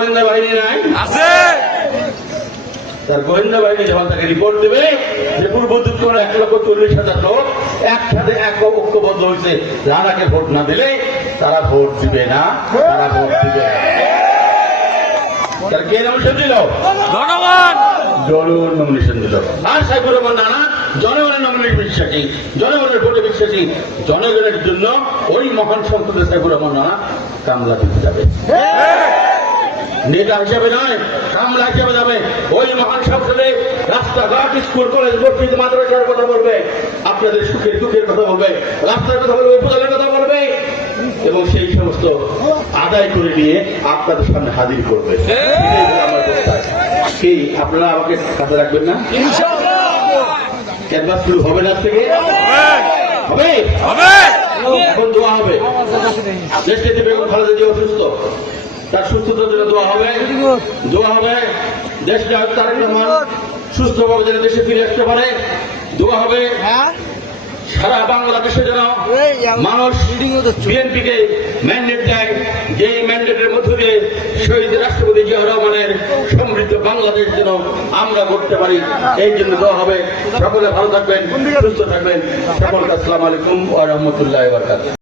গোয়েন্দা বাহিনী নাই? আছে। তার গোয়েন্দা বাহিনী যখন তাকে রিপোর্ট দেবে যে পূর্ব দুর্গর এক লক্ষ চল্লিশ হাজার লোক একসাথে এক ঐক্যবদ্ধ হয়েছে। ভোট না দিলে তারা ভোট দিবে না তারা ভোট দিবে না। তার কে নমিনেশন দিল? জনগণ। জনগণ নমিনেশন দিল। আর সাইফুর রহমান নানা জনগণের নমিনেশন বিশ্বাসী জনগণের ভোটে বিশ্বাসী। জনগণের জন্য ওই মহান সংসদের সাইফুর রহমান নানা কামলা দিতে যাবে। নেতা হিসাবে নয় কামলা হিসাবে যাবে। ওই মহান সংসদে রাস্তাঘাট স্কুল কলেজ মসজিদ মাদ্রাসার কথা বলবে। আপনাদের সুখের দুঃখের কথা বলবে। রাস্তার কথা বলবে উপজেলার কথা বলবে। এবং সেই সমস্ত আদায় করে নিয়ে আপনাদের সামনে হাজির করবে। কি আপনারা আমাকে কাছে রাখবেন না? ক্যানভাস শুরু হবে না থেকে? হবে? হবে। এখন দোয়া হবে। বেগম খালেদা জিয়া অসুস্থ সুস্থতার জন্য দোয়া হবে। দোয়া হবে। দেশ নায়ক তারেক রহমান সুস্থভাবে যেন দেশে ফিরে আসতে পারে। দোয়া হবে। সারা বাংলাদেশে যেন মানুষ বিএনপিকে ম্যান্ডেট দেয় যে ম্যান্ডেটের মধ্য দিয়ে শহীদ রাষ্ট্রপতি জিয়া রহমানের সমৃদ্ধ বাংলাদেশ যেন আমরা করতে পারি। এই জন্য দোয়া হবে। সকলে ভালো থাকবেন সুস্থ থাকবেন। সকলকে আসসালামু আলাইকুম রাহমাতুল্লাহি বারাকাতুহু।